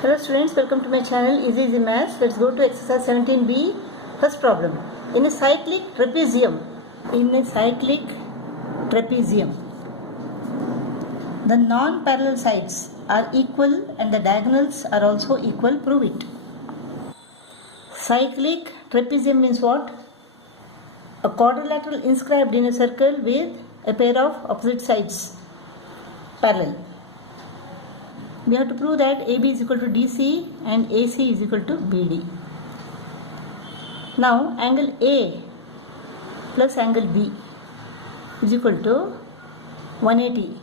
Hello students, welcome to my channel Easy Maths. Let's go to exercise 17b. First problem. In a cyclic trapezium, the non-parallel sides are equal and the diagonals are also equal. Prove it. Cyclic trapezium means what? A quadrilateral inscribed in a circle with a pair of opposite sides parallel. We have to prove that AB is equal to DC and AC is equal to BD. Now angle A plus angle B is equal to 180.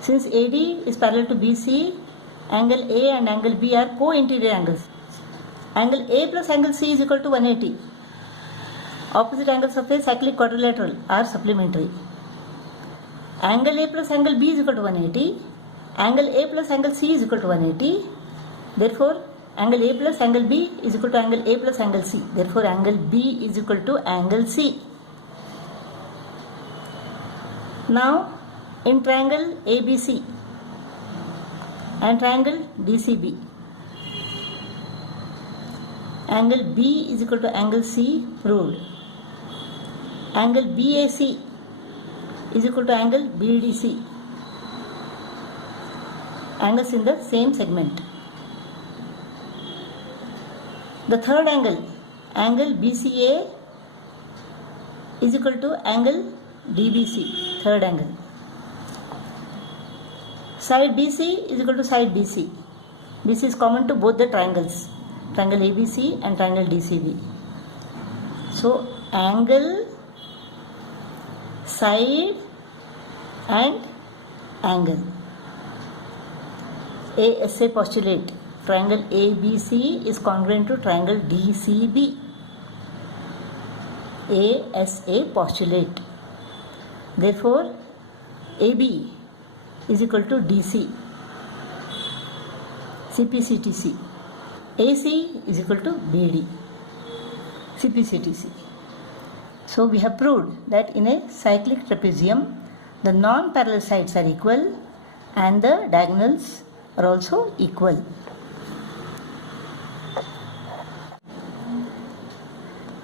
Since AD is parallel to BC, angle A and angle B are co-interior angles. Angle A plus angle C is equal to 180. Opposite angles of a cyclic quadrilateral are supplementary. Angle A plus angle B is equal to 180. Angle A plus angle C is equal to 180. Therefore, angle A plus angle B is equal to angle A plus angle C. Therefore, angle B is equal to angle C. Now, in triangle ABC and triangle DCB, angle B is equal to angle C proved. Angle BAC is equal to angle BDC. Angles in the same segment. The third angle, angle BCA is equal to angle DBC, third angle. Side BC is equal to side BC. This is common to both the triangles, triangle ABC and triangle DCB. So, angle, side and angle. ASA postulate, triangle ABC is congruent to triangle DCB. ASA postulate. Therefore, AB is equal to DC. CPCTC. AC is equal to BD. CPCTC. So, we have proved that in a cyclic trapezium, the non-parallel sides are equal and the diagonals are also equal.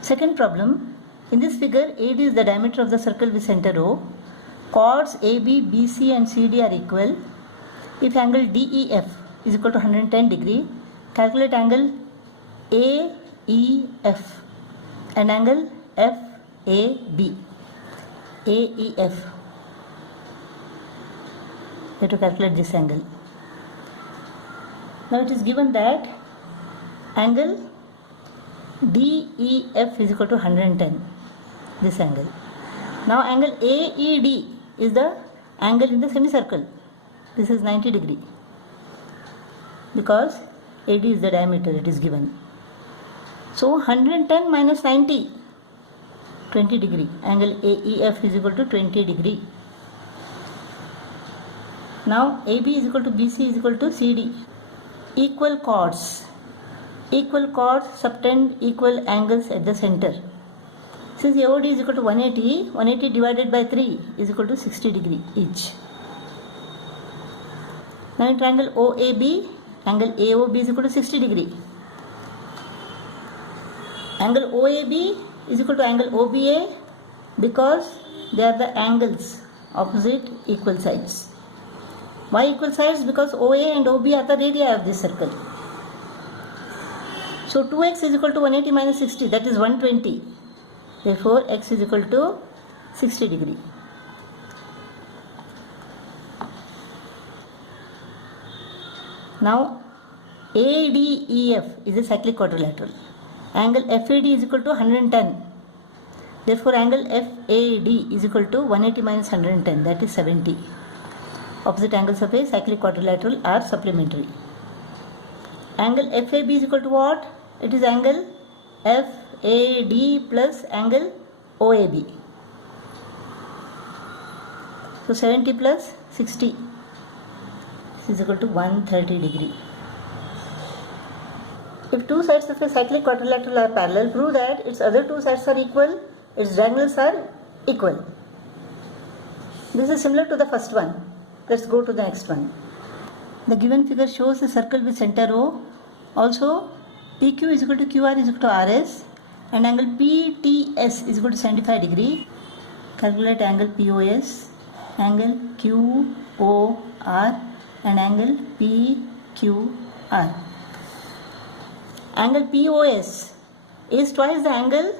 Second problem. In this figure, AD is the diameter of the circle with center O. Chords AB, BC and CD are equal. If angle DEF is equal to 110 degree, calculate angle AEF and angle FAB. AEF. We have to calculate this angle. Now it is given that angle DEF is equal to 110, this angle. Now angle AED is the angle in the semicircle. This is 90 degree because AD is the diameter, it is given. So 110 minus 90, 20 degree. Angle AEF is equal to 20 degree. Now AB is equal to BC is equal to CD. Equal chords subtend equal angles at the center. Since AOD is equal to 180, 180 divided by 3 is equal to 60 degree each. Now in triangle OAB, angle AOB is equal to 60 degree. Angle OAB is equal to angle OBA because they are the angles opposite equal sides. Why equal sides? Because OA and OB are the radii of this circle. So 2x is equal to 180 minus 60, that is 120. Therefore, x is equal to 60 degree. Now, ADEF is a cyclic quadrilateral. Angle FAD is equal to 110. Therefore, angle FAD is equal to 180 minus 110, that is 70. Opposite angles of a cyclic quadrilateral are supplementary. Angle FAB is equal to what? It is angle FAD plus angle OAB. So 70 plus 60 is equal to 130 degree. If two sides of a cyclic quadrilateral are parallel, prove that its other two sides are equal, its diagonals are equal. This is similar to the first one. Let's go to the next one. The given figure shows a circle with center O. Also, PQ is equal to QR is equal to RS, and angle PTS is equal to 75 degree. Calculate angle POS, angle QOR, and angle PQR. Angle POS is twice the angle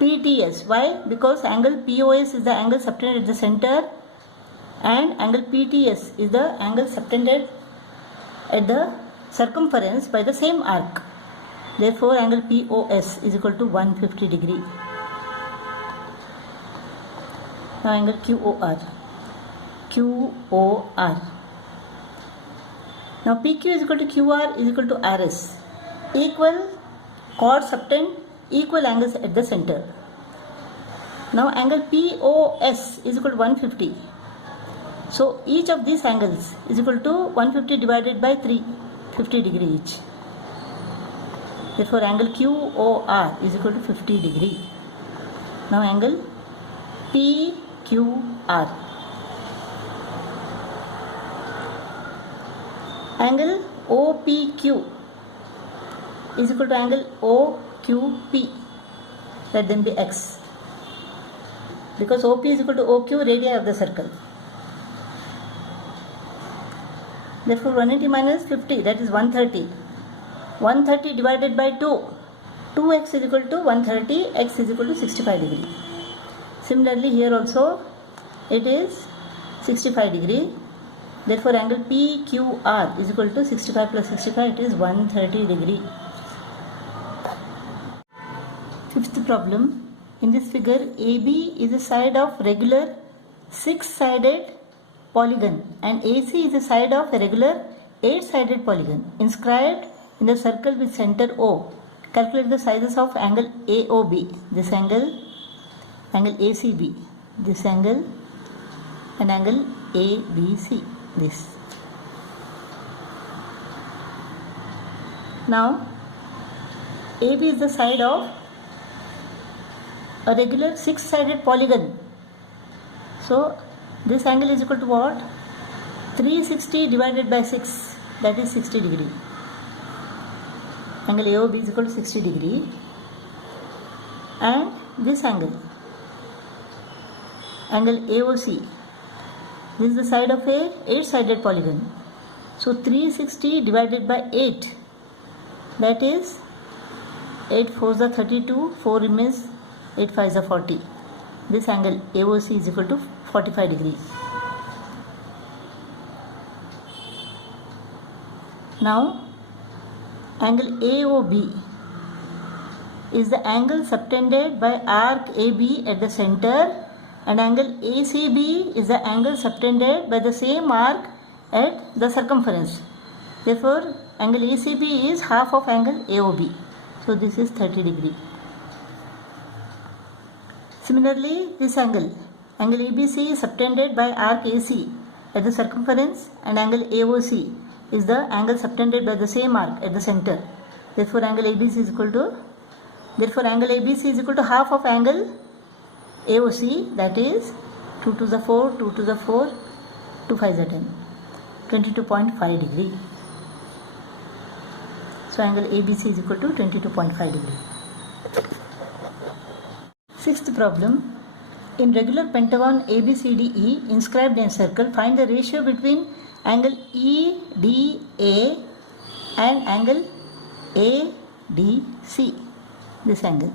PTS. Why? Because angle POS is the angle subtended at the center, and angle PTS is the angle subtended at the circumference by the same arc. Therefore, angle POS is equal to 150 degree. Now angle QOR. Now PQ is equal to QR is equal to RS. Equal chord subtend equal angles at the center. Now angle POS is equal to 150. So each of these angles is equal to 150 divided by 3, 50 degree each. Therefore angle QOR is equal to 50 degree. Now angle PQR. Angle OPQ is equal to angle OQP. Let them be X. Because OP is equal to OQ, radii of the circle. Therefore 180 minus 50, that is 130. 130 divided by 2. 2x is equal to 130, x is equal to 65 degree. Similarly here also it is 65 degree. Therefore angle PQR is equal to 65 plus 65, it is 130 degree. Fifth problem. In this figure, AB is a side of regular 6-sided polygon and AC is the side of a regular 8-sided polygon inscribed in the circle with center O. Calculate the sizes of angle AOB, this angle ACB, this angle, and angle ABC, this. Now AB is the side of a regular 6-sided polygon. So this angle is equal to what? 360 divided by 6, that is 60 degree. Angle AOB is equal to 60 degree. And this angle AOC, this is the side of a 8-sided polygon. So 360 divided by 8, that is 8 4s are 32, 4 remains, 8 5s are 40. This angle AOC is equal to 45 degree. Now angle AOB is the angle subtended by arc AB at the center, and angle ACB is the angle subtended by the same arc at the circumference. Therefore angle ACB is half of angle AOB. So this is 30 degree. Similarly, this angle ABC is subtended by arc AC at the circumference, and angle AOC is the angle subtended by the same arc at the center. Therefore angle ABC is equal to half of angle AOC, that is 2 to the 4, 2 to the 4, 2 5s are 10, 22.5 degree. So angle ABC is equal to 22.5 degree. Sixth problem. In regular pentagon ABCDE inscribed in a circle, find the ratio between angle EDA and angle ADC. This angle.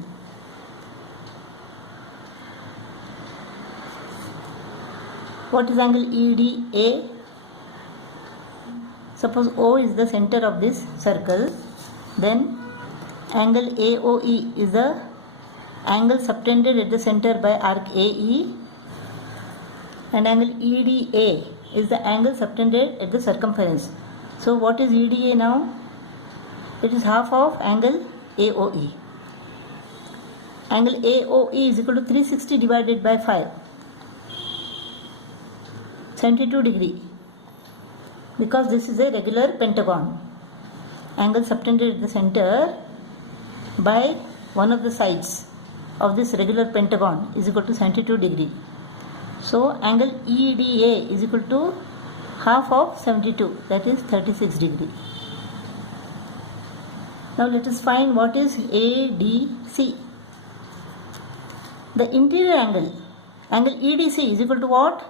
What is angle EDA? Suppose O is the center of this circle, then angle AOE is the angle subtended at the center by arc AE, and angle EDA is the angle subtended at the circumference. So what is EDA now? It is half of angle AOE. Angle AOE is equal to 360 divided by 5, 72 degree. Because this is a regular pentagon, angle subtended at the center by one of the sides of this regular pentagon is equal to 72 degree. So angle EDA is equal to half of 72, that is 36 degree. Now let us find what is ADC. The interior angle EDC is equal to what?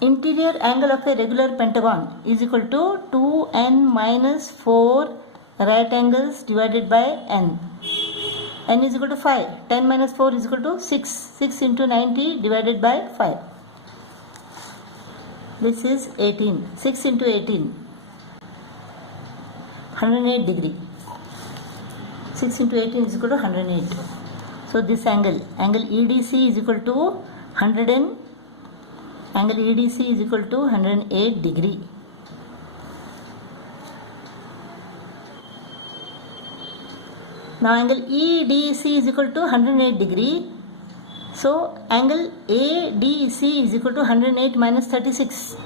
Interior angle of a regular pentagon is equal to 2n minus 4 right angles divided by n. N is equal to 5. 10 minus 4 is equal to 6. 6 into 90 divided by 5. This is 18. 6 into 18. 108 degree. 6 into 18 is equal to 108. So this angle EDC is equal to 108 degree. Now angle EDC is equal to 108 degree. So angle ADC is equal to 108 minus 36.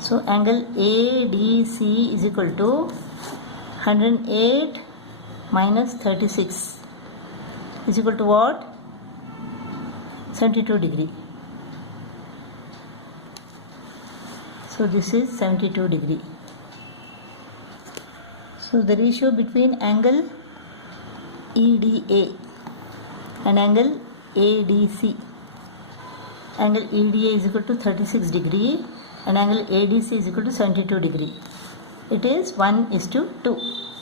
So angle ADC is equal to 108 minus 36 is equal to what? 72 degree. So this is 72 degree. So the ratio between angle EDA and angle ADC. Angle EDA is equal to 36 degree and angle ADC is equal to 72 degree. It is 1:2.